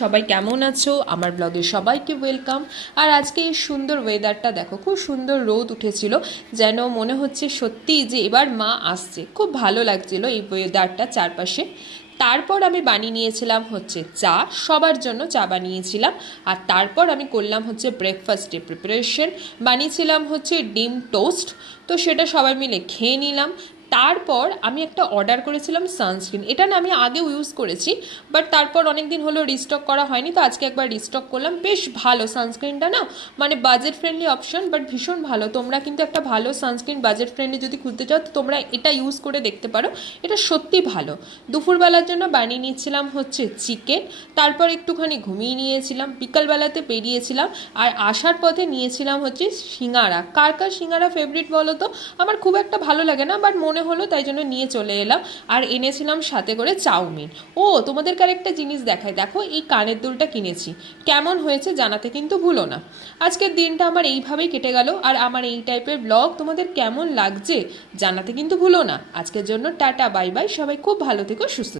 সবাই কেমন আছো? আমার ব্লগে সবাইকে ওয়েলকাম। আর আজকে এই সুন্দর ওয়েদারটা দেখো, খুব সুন্দর রোদ উঠেছিল, যেন মনে হচ্ছে সত্যি যে এবার মা আসছে। খুব ভালো লাগছিল এই ওয়েদারটা চারপাশে। তারপর আমি বানিয়ে নিয়েছিলাম হচ্ছে চা, সবার জন্য চা বানিয়েছিলাম। আর তারপর আমি করলাম হচ্ছে ব্রেকফাস্টে প্রিপারেশন, বানিয়েছিলাম হচ্ছে ডিম টোস্ট। তো সেটা সবাই মিলে খেয়ে নিলাম। তারপর আমি একটা অর্ডার করেছিলাম সানস্ক্রিন, এটা না আমি আগেও ইউজ করেছি, বাট তারপর অনেক দিন হলো রিস্টক করা হয়নি, তো আজকে একবার রিস্টক করলাম। বেশ ভালো সানস্ক্রিনটা, না মানে বাজেট ফ্রেন্ডলি অপশন, বাট ভীষণ ভালো। তোমরা কিন্তু একটা ভালো সানস্ক্রিন বাজেট ফ্রেন্ডলি যদি খুঁজতে চাও তো তোমরা এটা ইউজ করে দেখতে পারো, এটা সত্যি ভালো। দুপুরবেলার জন্য বানিয়ে নিয়েছিলাম হচ্ছে চিকেন, তারপর একটুখানি ঘুমিয়ে নিয়েছিলাম, বিকালবেলাতে বেরিয়েছিলাম। আর আসার পথে নিয়েছিলাম হচ্ছে সিঙ্গারা। কার কার সিঙ্গারা ফেভারিট বলো তো? আমার খুব একটা ভালো লাগে না, বাট মনে হলো তাই জন্য নিয়ে চলে এলাম। আর এনেছিলাম সাথে করে চাউমিন। ও তোমাদেরকে আরেকটা জিনিস দেখাই, দেখো এই কানের দুলটা কিনেছি, কেমন হয়েছে জানাতে কিন্তু ভুলো না। আজকের দিনটা আমার এইভাবেই কেটে গেল। আর আমার এই টাইপের ব্লগ তোমাদের কেমন লাগছে জানাতে কিন্তু ভুলো না। আজকের জন্য টাটা বাই বাই, সবাই খুব ভালো থেকো, সুস্থ।